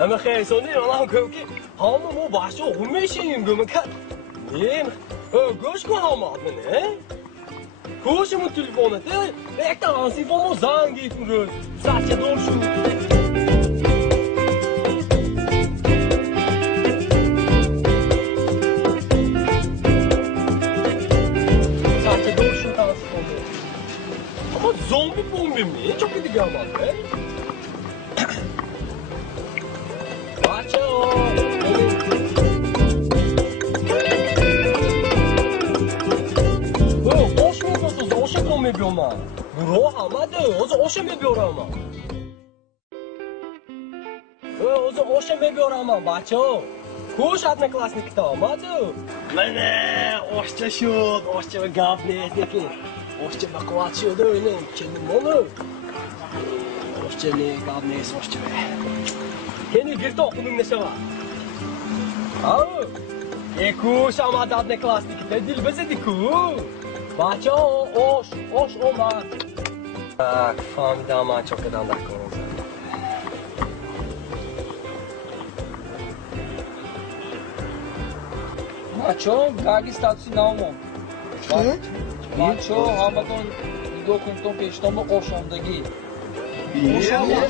اما خیلی سونی الان کنم که همه مو باشو همیشه گم کرد نیم گوش کن همه منه گوش من تلفنه یک تا آنسی فمو زنگی فرود ساعت دور شد ساعت دور شد آنسی فمو اما زومبی بومبی می çok دیگه آمده بچه خوش میگوتوز اوشه کن میبیوم برو همده اوز اوشه میبیورم اوز اوشه میبیورم بچه کوش ادن کلاسنی کتا آمده منه اوشه شد اوشه به گاب نیست نکی اوشه به قوات شده اینه کنی مونو اوشه نه گاب نیست اوشه به کنی گرتا خودم نشوا کوش آمده ادن کلاسنی کتا دیل بزدی کو بچه اوش اومد فهمیدم من چه کدام در کنم بچه گاگی ستاتسی نامون بچه همتون نگاه کنتون پیشتون به اوشامدگی اوشامدگی